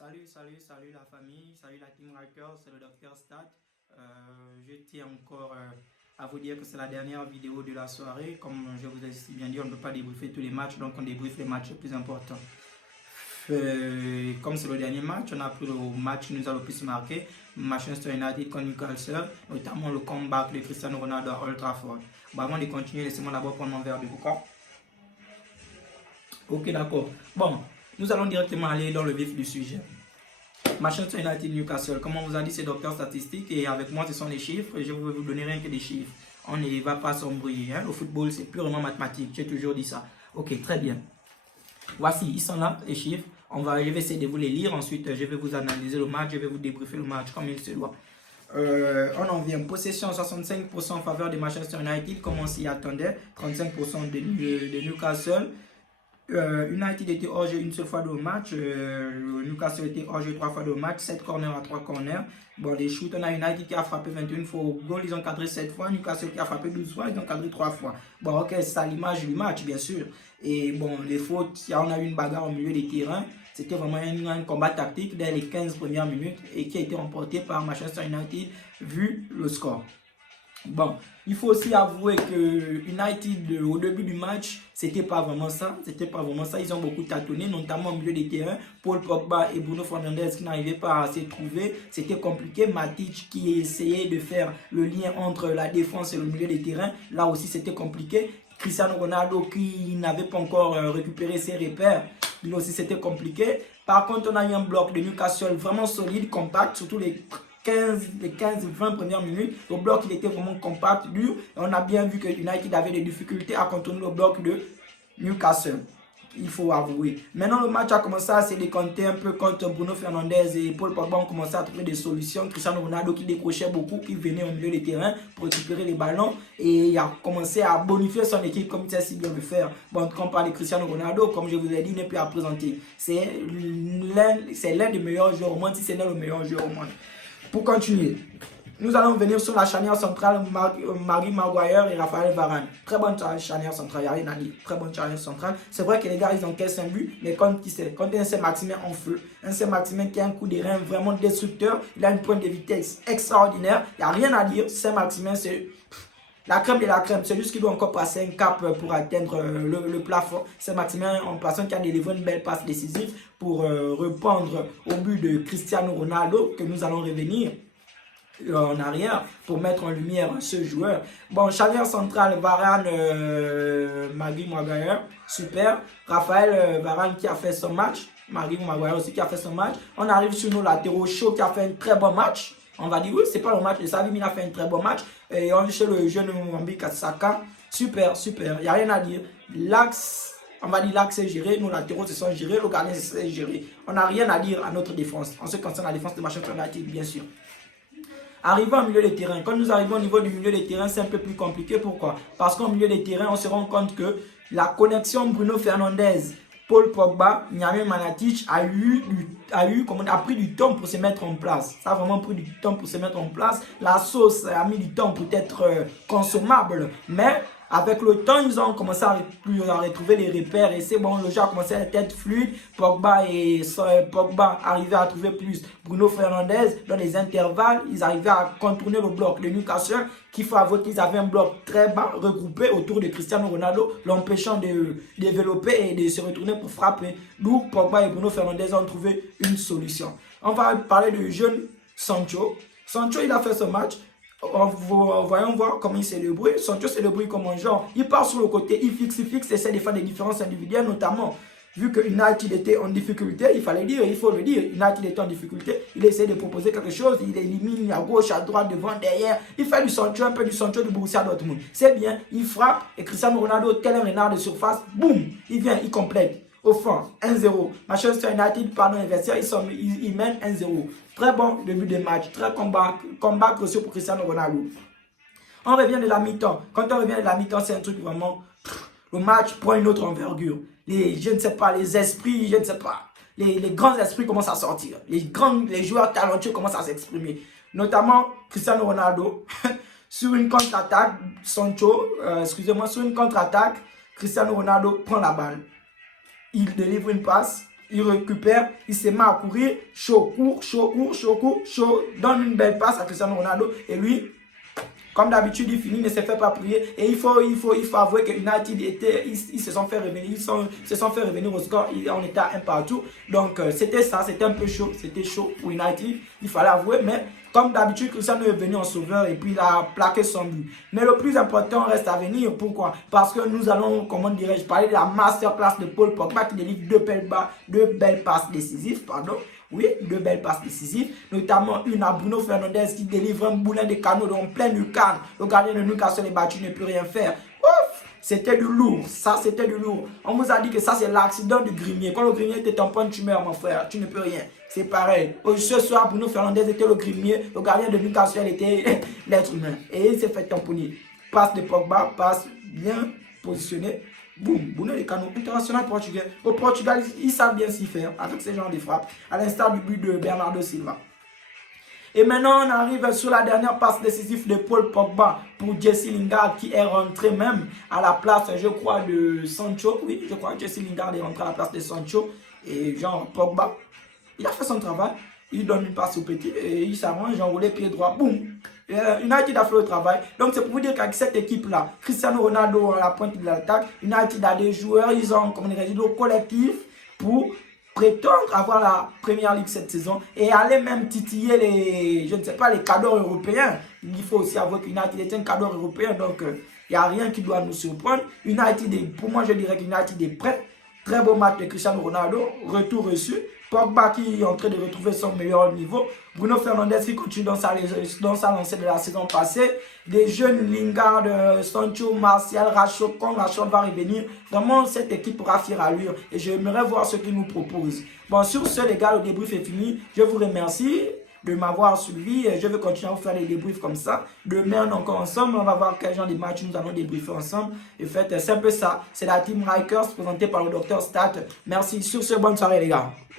Salut la famille, salut la Team Racker, c'est le Docteur Stat. Je tiens encore à vous dire que c'est la dernière vidéo de la soirée. Comme je vous ai si bien dit, on ne peut pas débriefer tous les matchs, donc on débriefe les matchs les plus importants. Comme c'est le dernier match, on a pris le match qui nous a le plus marqué, Manchester United contre Newcastle, notamment le comeback de Cristiano Ronaldo à Old Trafford. Bon, avant de continuer, laissez-moi d'abord prendre mon verre de coca. Ok, d'accord. Bon, nous allons directement aller dans le vif du sujet. Manchester United Newcastle, comme on vous a dit, c'est docteur statistique et avec moi ce sont les chiffres et je vais vous donner rien que des chiffres. On ne va pas s'embrouiller, hein? Le football c'est purement mathématique, j'ai toujours dit ça. Ok, très bien. Voici, ils sont là, les chiffres. Je vais essayer de vous les lire, ensuite je vais vous analyser le match, je vais vous débriefer le match comme il se doit. On en vient, possession 65% en faveur de Manchester United, comme on s'y attendait, 35% de Newcastle. United était hors-jeu une seule fois dans le match, Newcastle était hors-jeu 3 fois dans le match, 7 corners à 3 corners. Bon, les shoots, on a United qui a frappé 21 fois au goal, ils ont cadré 7 fois, Newcastle qui a frappé 12 fois, ils ont cadré 3 fois. Bon, ok, c'est ça l'image du match, bien sûr. Et bon, les fautes, on a eu une bagarre au milieu des terrains, c'était vraiment un combat tactique dès les 15 premières minutes et qui a été remporté par Manchester United vu le score. Bon, il faut aussi avouer que United, au début du match, c'était pas vraiment ça. Ils ont beaucoup tâtonné, notamment au milieu des terrains. Paul Pogba et Bruno Fernandes qui n'arrivaient pas à se trouver. C'était compliqué. Matic qui essayait de faire le lien entre la défense et le milieu des terrains. Là aussi, c'était compliqué. Cristiano Ronaldo qui n'avait pas encore récupéré ses repères. Lui aussi, c'était compliqué. Par contre, on a eu un bloc de Newcastle vraiment solide, compact, surtout les 15-20 premières minutes. Le bloc, il était vraiment compact, dur. Et on a bien vu que United avait des difficultés à contourner le bloc de Newcastle. Il faut avouer. Maintenant, le match a commencé à se décanter un peu quand Bruno Fernandes et Paul Pogba ont commencé à trouver des solutions. Cristiano Ronaldo qui décrochait beaucoup, qui venait au milieu des terrains pour récupérer les ballons. Et il a commencé à bonifier son équipe comme il sait si bien le faire. Bon, quand on parle de Cristiano Ronaldo, comme je vous ai dit, il n'est plus à présenter. C'est l'un des meilleurs joueurs au monde, si ce n'est le meilleur joueur au monde. Pour continuer, nous allons venir sur la charnière centrale Harry Maguire et Raphaël Varane. Très bonne charnière centrale, il n'y a rien à dire. Très bonne charnière centrale. C'est vrai que les gars, ils encaissent un but, mais quand un Saint-Maximin en feu, un Saint-Maximin qui a un coup de rein vraiment destructeur, il a une pointe de vitesse extraordinaire, il n'y a rien à dire. Saint-Maximin, c'est la crème de la crème. C'est juste qu'il doit encore passer un cap pour atteindre le plafond. Saint-Maximin, en passant, qui a délivré une belle passe décisive pour répondre au but de Cristiano Ronaldo, que nous allons revenir en arrière pour mettre en lumière ce joueur. Bon, charnière centrale, Varane, Harry Maguire, super. Raphaël Varane qui a fait son match. Harry Maguire aussi qui a fait son match. On arrive sur nos latéraux, Shaw qui a fait un très bon match. On va dire oui, c'est pas le match de sa vie, mais il a fait un très bon match. Et on est chez le jeune Wan-Bissaka Saka. Super, super. Il n'y a rien à dire. L'axe, on va dire l'axe est géré. Nos latéraux se sont gérés. Le gardien est géré. On n'a rien à dire à notre défense. En ce qui concerne la défense de Manchester United, bien sûr. Arrivant au milieu des terrains. Quand nous arrivons au niveau du milieu des terrains, c'est un peu plus compliqué. Pourquoi? Parce qu'au milieu des terrains, on se rend compte que la connexion Bruno Fernandes, Paul Pogba, Nyame Manatic a pris du temps pour se mettre en place. Ça a vraiment pris du temps pour se mettre en place. La sauce a mis du temps pour être consommable. Mais avec le temps, ils ont commencé à retrouver les repères. Et c'est bon, le jeu a commencé à être fluide. Pogba arrivaient à trouver plus. Bruno Fernandes, dans les intervalles, ils arrivaient à contourner le bloc. Le Newcastle, qu'il faut avouer qu'ils avaient un bloc très bas, regroupé autour de Cristiano Ronaldo, l'empêchant de développer et de se retourner pour frapper. D'où Pogba et Bruno Fernandes ont trouvé une solution. On va parler du jeune Sancho. Sancho, il a fait ce match. Voyons voir comment il s'est débrouillé. Sancho s'est débrouillé comme un genre. Il part sur le côté, il fixe, essaie de faire des différences individuelles, notamment vu que United était en difficulté, il fallait dire, il faut le dire, United était en difficulté, il essaie de proposer quelque chose, il élimine à gauche, à droite, devant, derrière, il fait du Sancho, un peu du Sancho du Borussia Dortmund. C'est bien, il frappe et Cristiano Ronaldo, tel un renard de surface, boum, il vient, il complète. Au fond, 1-0. Manchester United, pardon, les vestiaires, ils mènent 1-0. Très bon début de match, très combat crucial pour Cristiano Ronaldo. On revient de la mi-temps. Quand on revient de la mi-temps, c'est un truc vraiment... Le match prend une autre envergure. Je ne sais pas, les esprits, je ne sais pas. Les grands esprits commencent à sortir. Les joueurs talentueux commencent à s'exprimer. Notamment Cristiano Ronaldo. Sur une contre-attaque, sur une contre-attaque, Cristiano Ronaldo prend la balle. Il délivre une passe. il récupère, il se met à courir, chaud, chaud, donne une belle passe à Cristiano Ronaldo et lui, comme d'habitude, il finit, ne se fait pas prier. Et il faut avouer que United ils se sont fait revenir, au score. On était à un partout. Donc c'était ça, c'était un peu chaud. C'était chaud pour United, il fallait avouer. Mais comme d'habitude, Cristiano est venu en sauveur et puis il a plaqué son but. Mais le plus important reste à venir. Pourquoi? Parce que nous allons, comment dirais-je, parler de la masterclass de Paul Pogba qui délivre deux belles passes décisives. Oui, deux belles passes décisives, notamment une à Bruno Fernandes qui délivre un boulin de canot en pleine lucarne. Le gardien de Newcastle est battu, ne peut rien faire. Ouf, c'était du lourd, ça c'était du lourd. On vous a dit que ça c'est l'accident du grimier. Quand le grimier te tamponne, tu meurs mon frère, tu ne peux rien. C'est pareil. Ce soir, Bruno Fernandes était le grimier, le gardien de Newcastle était l'être humain. Et il s'est fait tamponner. Passe de Pogba, passe bien positionné. Boum, Bruno de Cano, international portugais. Au Portugal, ils savent bien s'y faire avec ce genre de frappe, à l'instar du but de Bernardo Silva. Et maintenant, on arrive sur la dernière passe décisive de Paul Pogba pour Jesse Lingard qui est rentré même à la place, je crois, de Sancho. Oui, je crois que Jesse Lingard est rentré à la place de Sancho. Et genre, Pogba, il a fait son travail. Il donne une passe au petit et il s'arrange, enroulé pied droit. Boum! United a fait le travail. Donc c'est pour vous dire qu'avec cette équipe-là, Cristiano Ronaldo à la pointe de l'attaque, United a des joueurs, ils ont comme des collectif pour prétendre avoir la Première Ligue cette saison et aller même titiller les, je ne sais pas, les cadors européens. Il faut aussi avouer qu'United est un cadre européen, donc il n'y a rien qui doit nous surprendre. United, pour moi je dirais qu'United est prêt. Très beau match de Cristiano Ronaldo, retour reçu. Pogba qui est en train de retrouver son meilleur niveau. Bruno Fernandes qui continue dans sa lancée de la saison passée. Des jeunes Lingard, Sancho, Martial, Rashford, quand Rashford va revenir. Vraiment, cette équipe aura fière allure. Et j'aimerais voir ce qu'ils nous proposent. Bon, sur ce, les gars, le débrief est fini. Je vous remercie de m'avoir suivi. Je vais continuer à vous faire des débriefs comme ça. Demain, on est encore ensemble. On va voir quel genre de match nous allons débriefer ensemble. Et fait, c'est un peu ça. C'est la team Rikers présentée par le Dr Stat. Merci. Sur ce, bonne soirée, les gars.